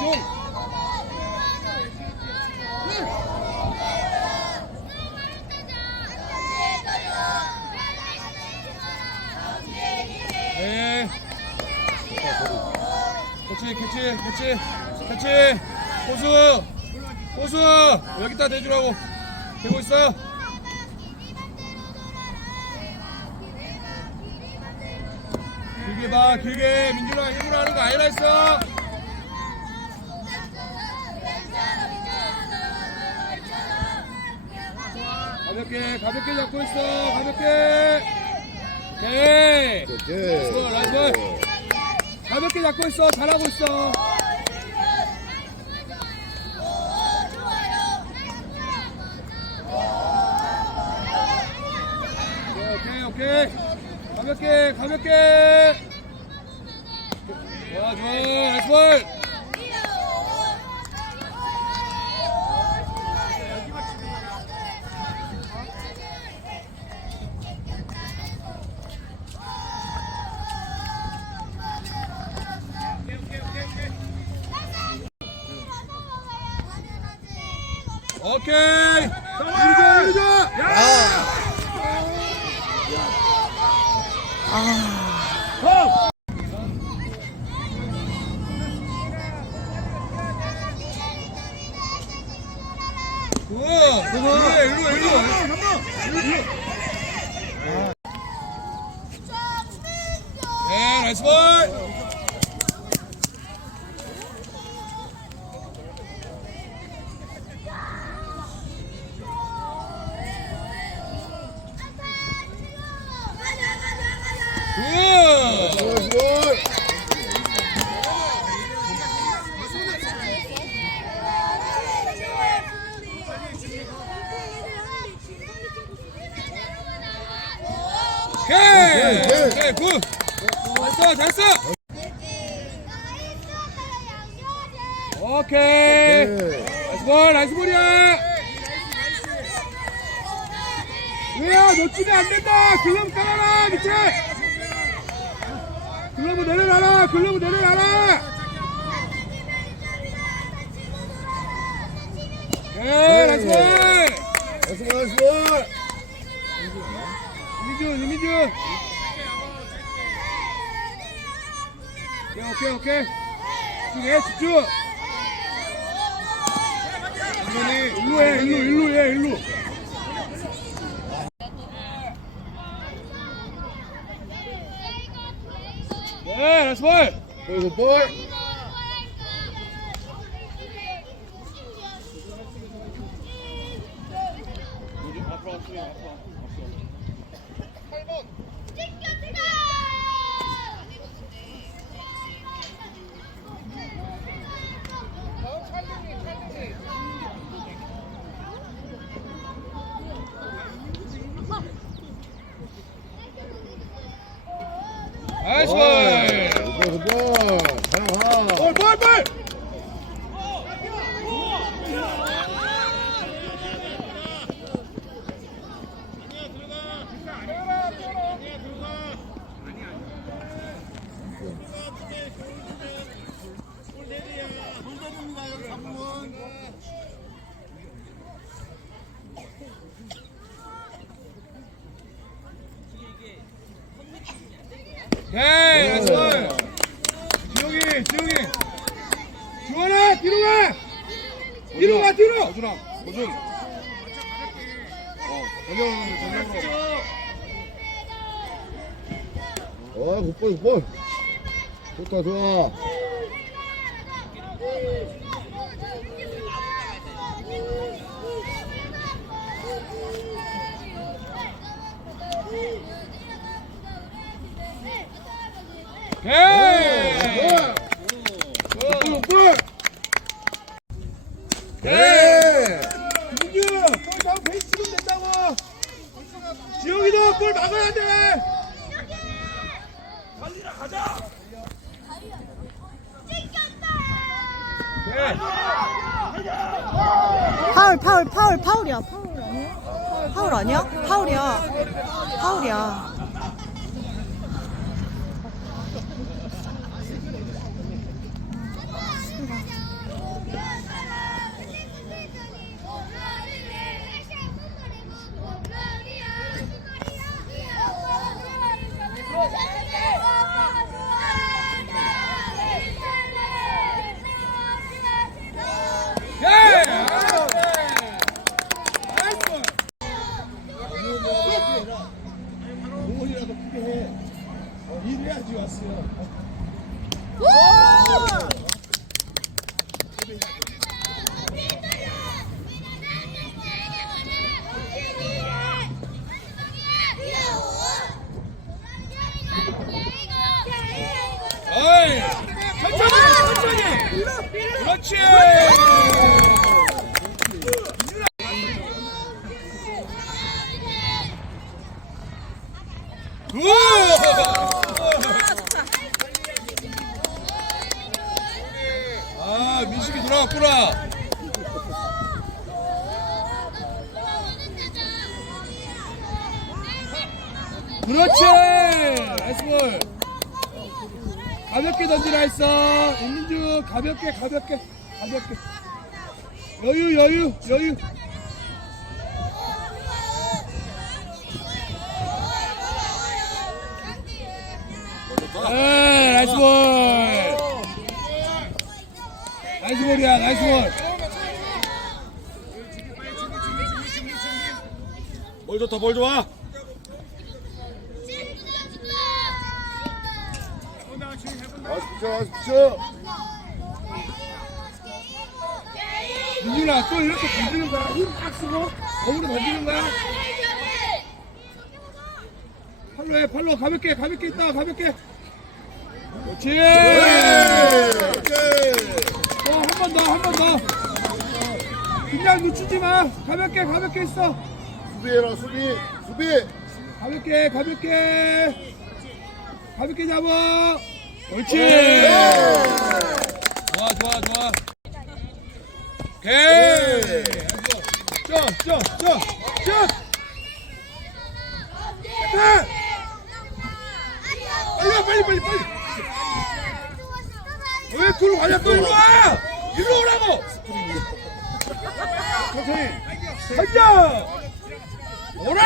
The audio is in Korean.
네. 그렇지, 그렇지, 그렇지, 그렇지. 호수, 호수. 여기다 대주라고. 대고 있어. 길게 봐, 길게. 민준아, 일부러 하는 거 아니라 했어. 가볍게, 가볍게 잡고 있어. 가볍게. 오케이. 수고, 라이브. 가볍게 잡고 있어. 잘하고 있어. 오케이. 가볍게, 가볍게. 좋아, 좋아. 나이스 볼. 오케이. 이리줘, 이리줘. 아. 우와, 일로, 일로, 일로. 네, 나이스 볼. 오케이. 오케이. 안 된다. 글러브 깔아라, 밑에. 글러브 내려놔라, 글러브 내려놔라. 오케이, 나이스 볼. 나이스 볼, 나이스 볼. 이민준, 이민준. 오케이, 오케이, 오케이. 집중해, 집중. 완전히 일로 해, 일로, 일로 해, 일로. 네, 나이스 볼. 그리고 볼. 나이스 볼. 그리고 볼. 하나, 볼, 볼, 볼. 네, 나이스 볼. 지용이, 지용이. 지원아, 뒤로 가. 뒤로 가, 뒤로. 오준아, 오준. 어, 전형으로, 전형으로. 어, 굿볼, 굿볼. 좋다, 좋아. 네. 볼 다음 베이스 치면 된다고. 지용이도 볼 막아야 돼. 네. 파울 파울 파울 파울이야 파울 아니야? 파울 아니야? 파울이야 파울이야 아, 민식이 돌아왔구나. 그렇지! 나이스 볼. 가볍게 던지라 했어. 임민주, 가볍게, 가볍게, 가볍게. 여유, 여유, 여유. 네, 나이스 볼. 나이스 볼이야, 나이스 볼. 볼 좋다 볼 좋아 나이스 피쳐 나이스 민준아, 또 이렇게 던지는 거야. 힘딱 쓰고, 거울로 던지는 거야. 팔로 해, 팔로. 가볍게, 가볍게 있다, 가볍게. 그렇지. 어, 한 번 더, 한 번 더. 그냥 놓치지 마. 가볍게, 가볍게 있어. 수비해라 수비 수비 가볍게, 가볍게. 가볍게 잡아. 옳지. 좋아, 좋아, 좋아. 오케이. 점, 점, 점, 점. 네. 빨리 와, 빨리, 빨리, 빨리. 왜 가냐, 또 일로 와. 일로 오라고. 천천히. 가자. 오라.